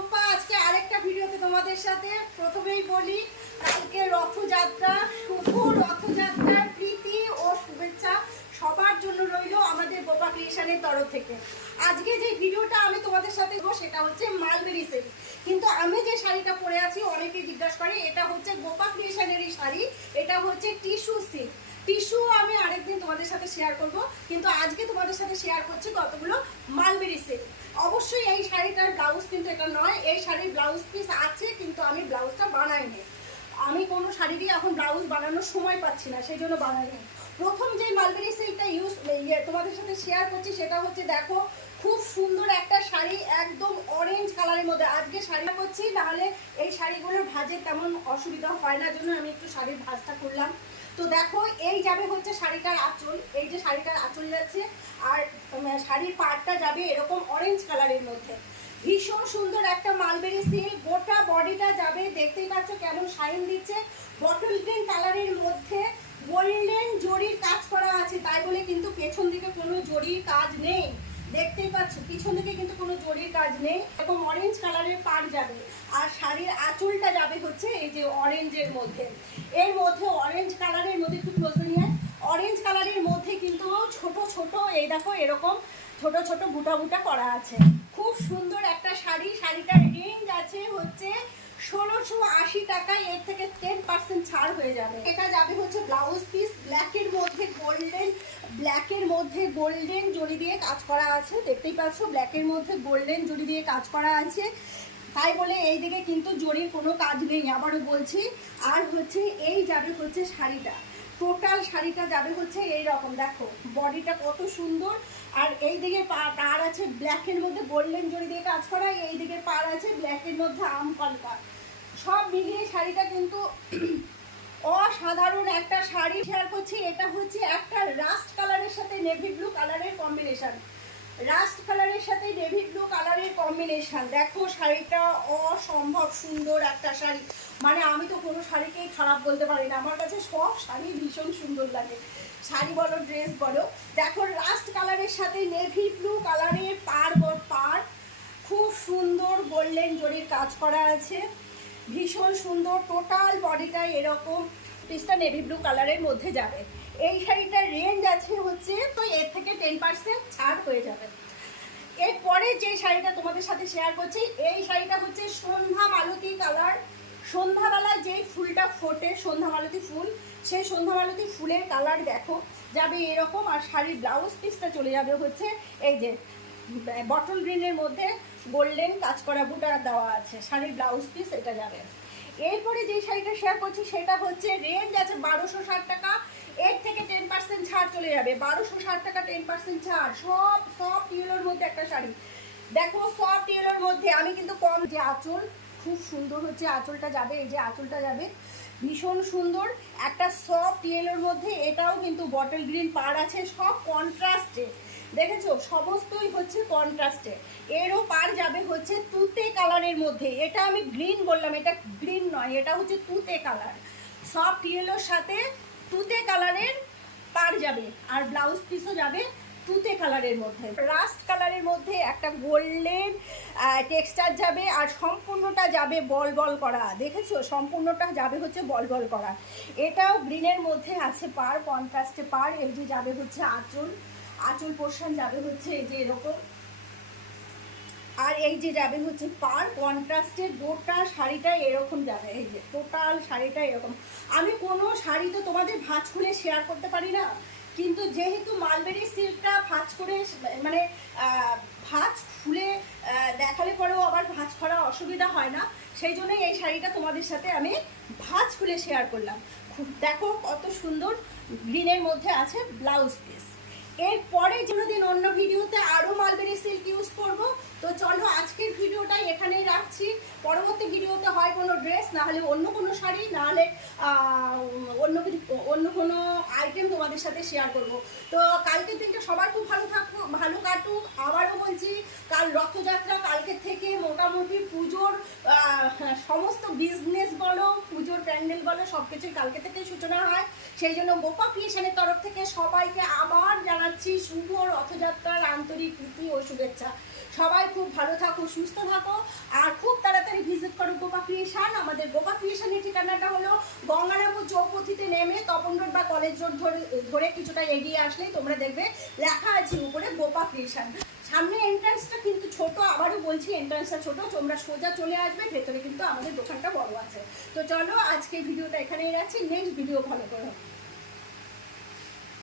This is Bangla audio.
গোপা আজকে আরেকটা ভিডিওতে তোমাদের সাথে প্রথমেই বলি, কালকে রথযাত্রা, শুভ রথযাত্রার প্রীতি ও শুভেচ্ছা সবার জন্য রইল আমাদের গোপা ক্রিয়েশনের তরফ থেকে। আজকে যে ভিডিওটা আমি তোমাদের সাথে দেবো সেটা হচ্ছে মালবেরি সিল্ক কিন্তু আমি যে শাড়িটা পরে আছি, অনেকে জিজ্ঞাসা করে, এটা হচ্ছে গোপা ক্রিয়েশনেরই শাড়ি, এটা হচ্ছে টিস্যু সিল্ক। টিস্যু আমি আরেকদিন তোমাদের সাথে শেয়ার করব, কিন্তু আজকে তোমাদের সাথে শেয়ার করছি কতগুলো মালবেরি সিল্ক অবশ্যই এই কিন্তু এটা নয়, এই শাড়ির ব্লাউজ পিস আছে, কিন্তু আমি ব্লাউজটা বানাইনি। আমি কোনো শাড়িরই এখন ব্লাউজ বানানোর সময় পাচ্ছি না, সেই জন্য বানাইনি। প্রথম যে মালবেরি সিল্কটা ইউজ ইয়ে তোমাদের সাথে শেয়ার করছি, সেটা হচ্ছে দেখো, খুব সুন্দর একটা শাড়ি, একদম অরেঞ্জ কালারের মধ্যে। আজকে শাড়িটা করছি, নাহলে এই শাড়িগুলোর ভাজে তেমন অসুবিধা হয় না, জন্য আমি একটু শাড়ির ভাজটা করলাম। তো দেখো, এই যাবে হচ্ছে শাড়িটার আঁচল, এই যে শাড়িটার আঁচল যাচ্ছে, আর শাড়ির পাড়টা যাবে এরকম অরেঞ্জ কালারের মধ্যে। ভীষণ সুন্দর একটা মালবেরি সিল গোটা বডিটা যাবে, দেখতেই পাচ্ছ কেমন শাইন দিচ্ছে। বটল গ্রিন কালারের মধ্যে গোল্ডেন জরির কাজ করা আছে, তাই বলে কিন্তু পেছন দিকে কোনো জরির কাজ নেই। দেখতেই পাচ্ছ, পিছন দিকে কিন্তু কোনো জরির কাজ নেই এবং অরেঞ্জ কালারের পার যাবে। আর শাড়ির আঁচলটা যাবে হচ্ছে এই যে অরেঞ্জের মধ্যে। এর মধ্যে অরেঞ্জ কালারের মধ্যে একটু ক্লোজ অরেঞ্জ কালারের মধ্যে কিন্তু ছোট ছোট, এই দেখো এরকম ছোট ছোট বুটা বুটা করা আছে। খুব সুন্দর একটা শাড়ি। শাড়িটার রেঞ্জ আছে হচ্ছে ষোলোশো আশি টাকায়, এর থেকে টেন পার্সেন্ট ছাড় হয়ে যাবে। এটা যাবে হচ্ছে ব্লাউজ পিস ব্ল্যাকের মধ্যে গোল্ডেন ব্ল্যাকের মধ্যে গোল্ডেন জড়ি দিয়ে কাজ করা আছে। দেখতেই পাচ্ছ ব্ল্যাকের মধ্যে গোল্ডেন জড়ি দিয়ে কাজ করা আছে। তাই বলে এই দিকে কিন্তু জরির কোনো কাজ নেই, আবারও বলছি। আর হচ্ছে এই যাবে হচ্ছে শাড়িটা। টোটাল শাড়িটা যাবে হচ্ছে এই রকম দেখো। বডিটা কত সুন্দর। আর এই দিকে পা- পাড় আছে ব্ল্যাকের মধ্যে, গোল্ডেন জড়ি দিয়ে কাজ করা। এই দিকে পাড় আছে ব্ল্যাকের মধ্যে আম কলকা সব মিলিয়ে শাড়িটা কিন্তু অসাধারণ একটা শাড়ি। শেয়ার করছি, এটা হচ্ছে একটা রাস্ট কালারের সাথে নেভি ব্লু কালারের কম্বিনেশন রাস্ট কালারের সাথে নেভি ব্লু কালারের কম্বিনেশন দেখো, শাড়িটা অসম্ভব সুন্দর একটা শাড়ি। মানে আমি তো কোনো শাড়িকেই খারাপ বলতে পারি না। আমার কাছে সব শাড়ি ভীষণ সুন্দর লাগে। শাড়ি বলো, ড্রেস বলো। দেখো রাস্ট কালারের সাথে নেভি ব্লু কালারের পার বর পার। খুব সুন্দর গোল্ডেন জরির কাজ করা আছে। ভীষণ সুন্দর টোটাল বডিটা এরকম পিসটা নেভি ব্লু কালারের মধ্যে যাবে। এই শাড়িটার রেঞ্জ আছে হচ্ছে, তো এর থেকে টেন পার্সেন্ট ছাড় হয়ে যাবে। এরপরে যে শাড়িটা তোমাদের সাথে শেয়ার করছি, এই শাড়িটা হচ্ছে সন্ধ্যা মালতী কালার সন্ধ্যাবেলা যেই ফুলটা ফোটে সন্ধ্যা মালতী ফুল, সেই সন্ধ্যা মালতী ফুলের কালার দেখো, যাবে এরকম আর শাড়ির ব্লাউজ পিসটা চলে যাবে হচ্ছে এই যে বটল গ্রিনের মধ্যে গোল্ডেন কাজ করা বুটা দেওয়া আছে, শাড়ির ব্লাউজ পিস, এটা যাবে। এরপরে যে শাড়িটা শেয়ার করছি, সেটা হচ্ছে রেঞ্জ আছে বারোশো ষাট টাকা, এর থেকে টেন পার্সেন্ট ছাড় চলে যাবে, বারোশো ষাট টাকা টেন পার্সেন্ট ছাড়, সব সব ইয়েলোর মধ্যে একটা শাড়ি। দেখো, সব ইয়েলোর মধ্যে, আমি কিন্তু কম যে আঁচল খুব সুন্দর হচ্ছে আঁচলটা যাবে, এই যে আঁচলটা যাবে। ভীষণ সুন্দর, একটা সফট ইয়েলোর মধ্যে এটাও কিন্তু বটল গ্রিন পার আছে, সব কন্ট্রাস্টে দেখেছ? সমস্তই হচ্ছে কন্ট্রাস্টে এরও পার যাবে হচ্ছে তুতে কালারের মধ্যে। এটা আমি গ্রিন বললাম, এটা গ্রিন নয়, এটা হচ্ছে তুতে কালার সফট ইয়েলোর সাথে তুতে কালারের পার যাবে, আর ব্লাউজ পিসও যাবে তুতে কালারের মধ্যে। রাস্ট কালারের মধ্যে একটা গোল্ডেন টেক্সচার যাবে আর সম্পূর্ণটা যাবে বল বল করা। দেখেছ? সম্পূর্ণটা যাবে হচ্ছে বল বল করা। এটাও গ্রিনের মধ্যে আছে পার কন্ট্রাস্টে পার। এই যে যাবে হচ্ছে আঁচল। আঁচল পোর্শন যাবে হচ্ছে এই যে এরকম। আর এই যে যাবে হচ্ছে পার কন্ট্রাস্টে গোটা শাড়িটা এরকম যাবে। এই যে টোটাল শাড়িটা এরকম। আমি কোনো শাড়ি তো তোমাদের ভাঁজ খুলে শেয়ার করতে পারি না। কিন্তু যেহেতু মালবেরি সিল্কটা ভাঁজ করে মানে ভাঁজ খুলে দেখালে পরেও আবার ভাঁজ করা অসুবিধা হয় না। সেই জন্যই এই শাড়িটা তোমাদের সাথে আমি ভাঁজ খুলে শেয়ার করলাম। খুব দেখো কত সুন্দর গ্রিনের মধ্যে আছে ব্লাউজ পিস এরপরে দিন অন্য ভিডিওতে আরও মালবেরি সিল্ক ইউজ করব, তো চলো আজকের ভিডিওটাই এখানেই রাখছি। পরবর্তী ভিডিওতে হয় কোনো ড্রেস না হলে অন্য কোনো শাড়ি, না হলে অন্য অন্য কোনো আইটেম তোমাদের সাথে শেয়ার করব। তো কালকের দিনটা সবার খুব ভালো থাকুক ভালো কাটুক। আবারও বলছি, কাল রথযাত্রা মোটামুটি পুজোর সমস্ত বিজনেস বলো, পুজোর প্যান্ডেল বলো সব কিছুই কালকে থেকেই সূচনা হয়। সেই জন্য গোপা ক্রিয়েশনের তরফ থেকে সবাইকে আবার জানাচ্ছি শুভ রথযাত্রার আন্তরিক প্রীতি ও শুভেচ্ছা। সবাই খুব ভালো থাকো, সুস্থ থাকো, আর খুব তাড়াতাড়ি ভিজিট করো গোপা ক্রিয়েশন আমাদের গোপা ক্রিয়েশনের ঠিকানাটা হলো গঙ্গারামপুর চৌপথিতে নেমে তপন রোড বা কলেজ রোড ধরে ধরে কিছুটা এগিয়ে আসলেই তোমরা দেখবে লেখা আছে উপরে গোপা ক্রিয়েশন সামনে এন্ট্রান্সটা কিন্তু ছোট বলছি এন্ট্রান্সটা ছোটো, তোমরা সোজা চলে আসবে, ভেতরে কিন্তু আমাদের দোকানটা বড় আছে। তো চলো আজকে ভিডিওটা এখানেই রাখছি নেক্সট ভিডিও ফলো করো